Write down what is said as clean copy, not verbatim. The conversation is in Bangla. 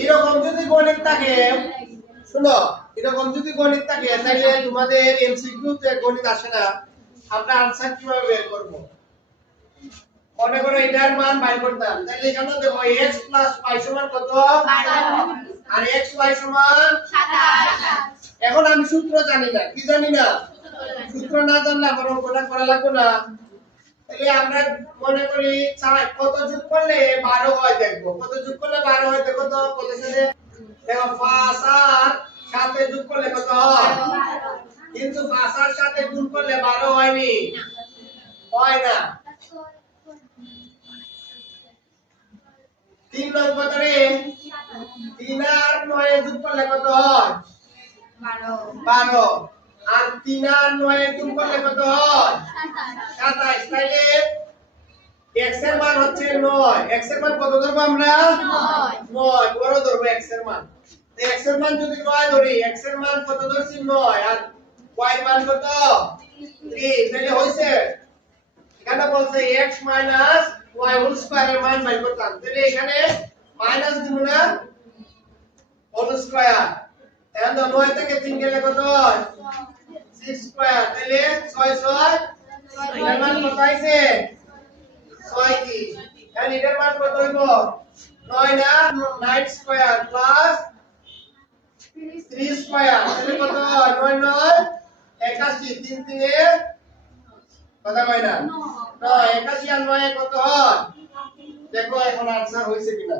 এরকম যদি গণিত থাকে, শুনো, এরকম যদি গণিত থাকে তাহলে তোমাদের এমসিকিউ তে গণিত আসে না, আমরা আনসার কিভাবে বের করব? মনে করো এটার মান বাইর করতাম, তাহলে এখানে দেখো x + y সমান কত? 12 আর x y সমান 27। এখন আমি সূত্র জানি না, কি জানি না? সূত্র না জানলে আমার অঙ্কটা করা লাগবে না। তাহলে আমরা মনে করি কত যোগ করলে 12 হয় দেখবো, কত যোগ করলে 12 হয় দেখো তো, কত সাথে দেখো 5 আর 7 যোগ করলে কত হয়? কিন্তু 5 আর 7 গুণ করলে 12 হয়নি, হয় না। 3 নম্বর ধরে 3 আর 9 যোগ করলে কত হয়? 12। আর 3 আর 9 যোগ করলে কত হয়? 27। তাইলে x এর মান হচ্ছে 9। x এর মান কত ধরবো আমরা? 9 বড় ধরবো x এর মান। x এর মান যদি 9 ধরি, x এর মান কত ধরছি? 9 আর y এর মান কত? 3। তাহলে হইছে, এখানে বলছে x - y হোল স্কয়ার এর মান বের করতাম। তাহলে এখানে মাইনাস দিব না, হোল স্কয়ার। এখন 9 থেকে 3 গেলে কত হয়? 6 স্কয়ার। তাহলে 6 6 এর মান কত আইছে? 36। এখন এটার মান কত হইব? 9 না, 9 স্কয়ার প্লাস 3 স্কয়ার। তাহলে কত হয়? 9 9 81। 3 3 এ কত হয় না? 9। 81 আর 9 কত হয়? দেখো এখন আনসার হইছে কিনা।